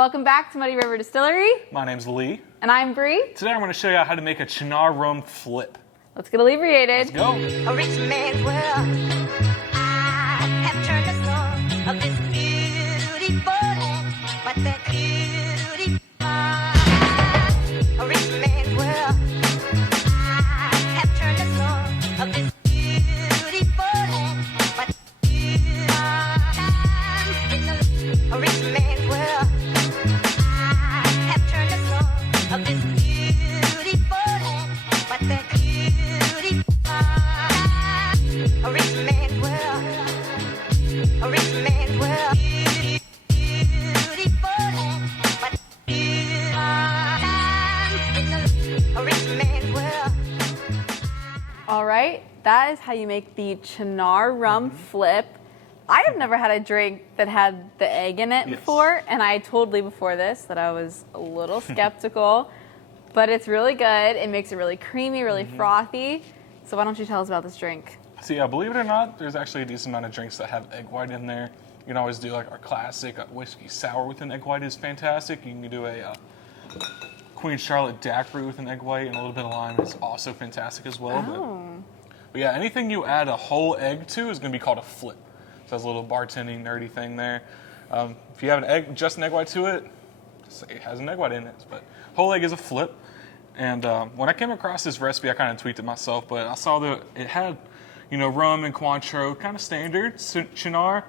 Welcome back to Muddy River Distillery. My name's Lee. And I'm Bree. Today I'm going to show you how to make a Cynar Rum Flip. Let's get inebriated. Let's go. A rich man's world. I have turned the soul of this beautiful land, but that beauty. A rich man's world. I have turned the soul of this beautiful land, but a rich man's world. I have turned the soul of this beautiful land, but that beauty. A rich man's world. A rich man's world. Beautiful land, but a rich man's world. All right, that is how you make the Cynar Rum Flip. I have never had a drink that had the egg in it before, and I told Lee before this that I was a little skeptical, but it's really good. It makes it really creamy, really frothy. So why don't you tell us about this drink? So yeah, believe it or not, there's actually a decent amount of drinks that have egg white in there. You can always do like our classic whiskey sour with an egg white is fantastic. You can do a Queen Charlotte daiquiri with an egg white and a little bit of lime is also fantastic as well. But yeah, anything you add a whole egg to is going to be called a flip. So that's a little bartending nerdy thing there. If you have just an egg white to it, say it has an egg white in it. But whole egg is a flip. And when I came across this recipe, I kind of tweaked it myself. But I saw that it had, rum and Cointreau, kind of standard. Cynar,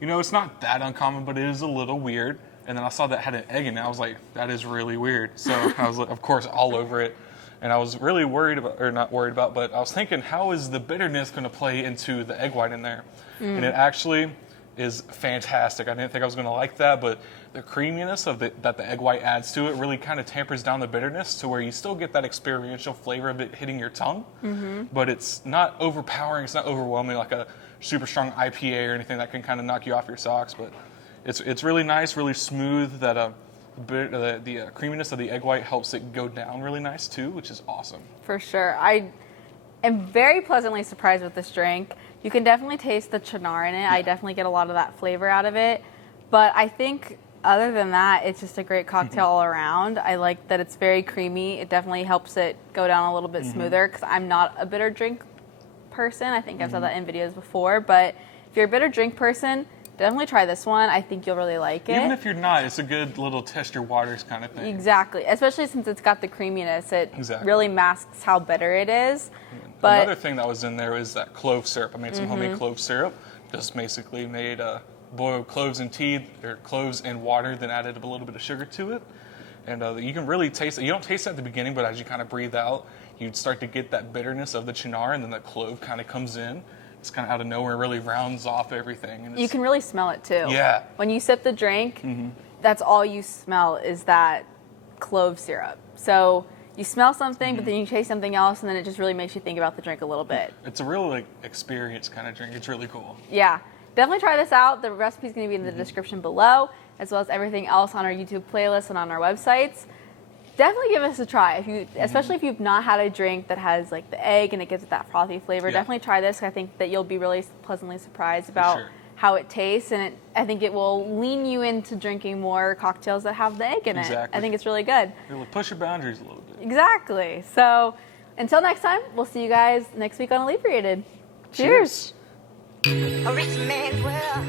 it's not that uncommon, but it is a little weird. And then I saw that it had an egg in it. I was like, that is really weird. So I was, of course, all over it. And I was really worried about, or not worried about, but I was thinking, how is the bitterness going to play into the egg white in there? And it actually is fantastic. I didn't think I was going to like that, but the creaminess that the egg white adds to it really kind of tampers down the bitterness to where you still get that experiential flavor of it hitting your tongue, but it's not overpowering, it's not overwhelming like a super strong IPA or anything that can kind of knock you off your socks, but it's really nice, really smooth. That the creaminess of the egg white helps it go down really nice too, which is awesome. For sure. I am very pleasantly surprised with this drink. You can definitely taste the Cynar in it. Yeah. I definitely get a lot of that flavor out of it. But I think other than that, it's just a great cocktail all around. I like that it's very creamy. It definitely helps it go down a little bit smoother because I'm not a bitter drink person. I think I've said that in videos before. But if you're a bitter drink person, definitely try this one. I think you'll really like it. Even if you're not, it's a good little test your waters kind of thing. Exactly. Especially since it's got the creaminess. It really masks how bitter it is. But another thing that was in there was that clove syrup. I made some homemade clove syrup. Just basically made boiled cloves in tea, or cloves in water, then added a little bit of sugar to it. And you can really taste it. You don't taste it at the beginning, but as you kind of breathe out, you'd start to get that bitterness of the Cynar, and then the clove kind of comes in. It's kind of out of nowhere, really rounds off everything. And you can really smell it too. Yeah. When you sip the drink, that's all you smell is that clove syrup. So you smell something, but then you taste something else, and then it just really makes you think about the drink a little bit. It's a real experience kind of drink. It's really cool. Yeah. Definitely try this out. The recipe is going to be in the description below, as well as everything else on our YouTube playlist and on our websites. Definitely give us a try, especially if you've not had a drink that has like the egg and it gives it that frothy flavor. Definitely try this. I think that you'll be really pleasantly surprised about how it tastes, and I think it will lean you into drinking more cocktails that have the egg in it. I think it's really good. It'll push your boundaries a little bit. Exactly. So until next time, we'll see you guys next week on Inebriated. Cheers. A rich man's world.